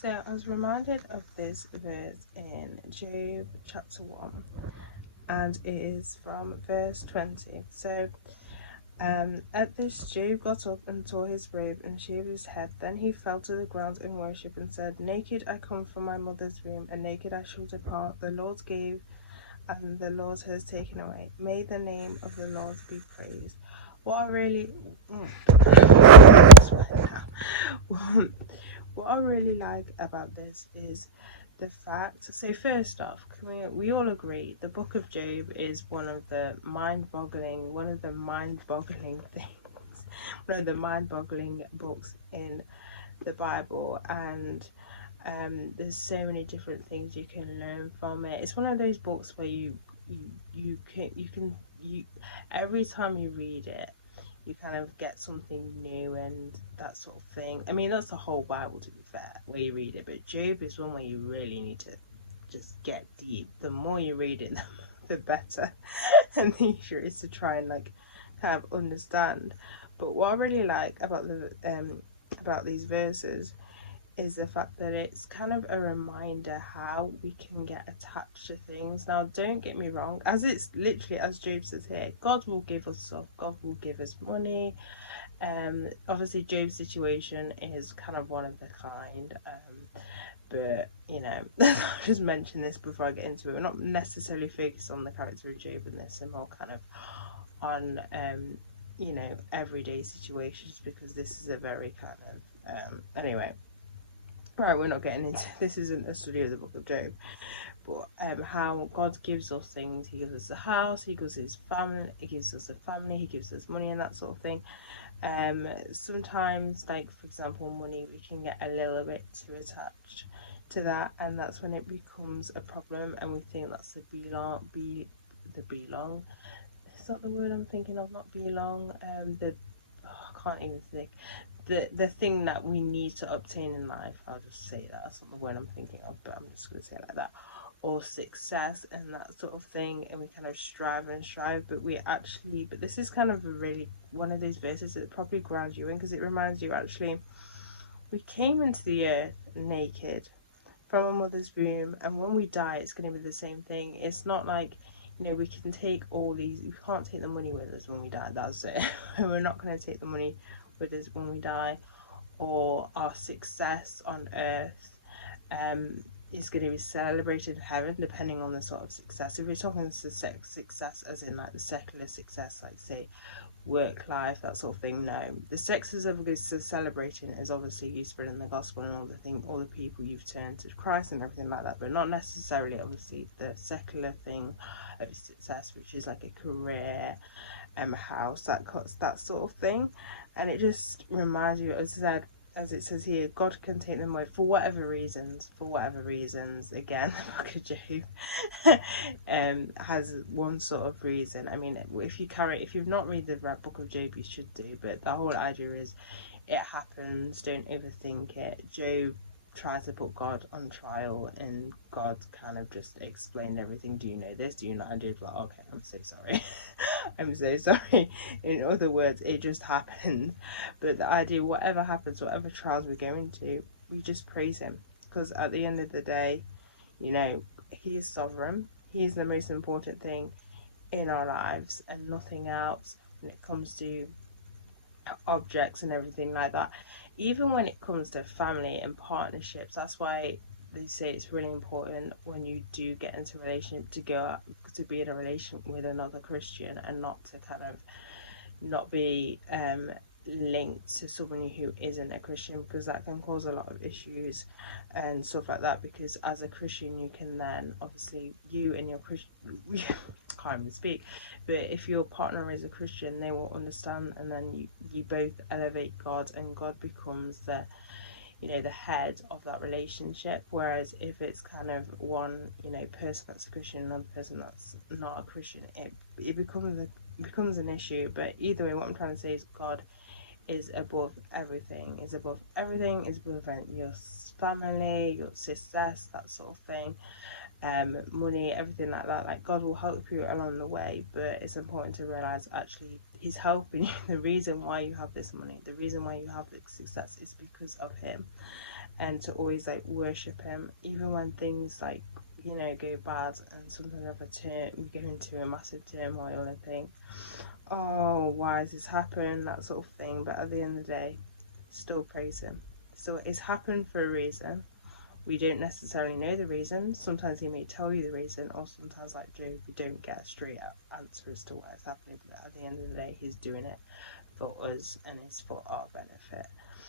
So I was reminded of this verse in Job chapter 1, and it is from verse 20. So, at this, Job got up and tore his robe and shaved his head. Then he fell to the ground in worship and said, "Naked I come from my mother's womb, and naked I shall depart. The Lord gave, and the Lord has taken away. May the name of the Lord be praised." What I really, what I really like about this is the fact. So first off, we all agree the Book of Job is one of the mind-boggling things, one of the mind-boggling books in the Bible, and there's so many different things you can learn from it. It's one of those books where you every time you read it, you kind of get something new and that sort of thing. I mean, that's the whole Bible, to be fair, where you read it, but Job is one where you really need to just get deep. The more you read it, the better, and the easier it is to try and like kind of understand. But what I really like about these verses is the fact that it's kind of a reminder how we can get attached to things. Now, don't get me wrong, as it's literally as Job says here, God will give us stuff, God will give us money. Obviously, Job's situation is kind of one of the kind. But I'll just mention this before I get into it. We're not necessarily focused on the character of Job in this, and more kind of on everyday situations, because this is a very kind of anyway. Right, we're not getting into this. Isn't a study of the Book of Job, but how God gives us things. He gives us a house. He gives us family. He gives us a family. He gives us money and that sort of thing. Sometimes, like for example, money, we can get a little bit too attached to that, and that's when it becomes a problem, and we think that's the belong. Is that the word I'm thinking of? Not belong. I can't even think. The thing that we need to obtain in life. I'll just say that. That's not the word I'm thinking of, but I'm just gonna say it like that. Or success and that sort of thing, and we kind of strive and strive, but this is kind of a really one of those verses that probably grounds you in, because it reminds you actually we came into the earth naked from a mother's womb, and when we die it's going to be the same thing. It's not like we can take we can't take the money with us when we die. That's it. We're not going to take the money with us when we die, or our success on earth is going to be celebrated in heaven, depending on the sort of success. If we're talking success as in like the secular success, like say work life, that sort of thing, no. The success of celebrating is obviously you spreading the gospel and all the people you've turned to Christ and everything like that, but not necessarily obviously the secular thing of success, which is like a career, house, that sort of thing. And it just reminds you, as it says here, God can take them away for whatever reasons. Again, the Book of Job has one sort of reason. I mean, if you've not read the Book of Job, you should do. But the whole idea is, it happens. Don't overthink it. Job tried to put God on trial, and God kind of just explained everything. Do you know this? Do you not? And Job's like, okay, I'm so sorry. I'm so sorry. In other words, it just happens. But the idea, whatever happens, whatever trials we go into, we just praise Him, because at the end of the day, He is sovereign. He is the most important thing in our lives, and nothing else when it comes to objects and everything like that. Even when it comes to family and partnerships, that's why they say it's really important when you do get into a relationship to be in a relationship with another Christian, and not to kind of not be linked to someone who isn't a Christian, because that can cause a lot of issues and stuff like that. Because as a Christian, you can then obviously you and your Christian can't even speak, but if your partner is a Christian, they will understand, and then you both elevate God, and God becomes the head of that relationship. Whereas if it's kind of one person that's a Christian and another person that's not a Christian, it becomes an issue. But either way, what I'm trying to say is God is above everything, is above your family, your success, that sort of thing, money, everything like that. Like, God will help you along the way, but it's important to realize actually He's helping you. The reason why you have this money, the reason why you have this success, is because of Him. and to always like worship him, even when things like, you know, go bad and something of a turn, we go into a massive turmoil and think, oh, why has this happened, that sort of thing. But at the end of the day, still praise him. Still, it's happened for a reason. We don't necessarily know the reason. Sometimes he may tell you the reason, or sometimes, like Job, we don't get a straight up answer as to why it's happening. But at the end of the day, he's doing it for us and it's for our benefit.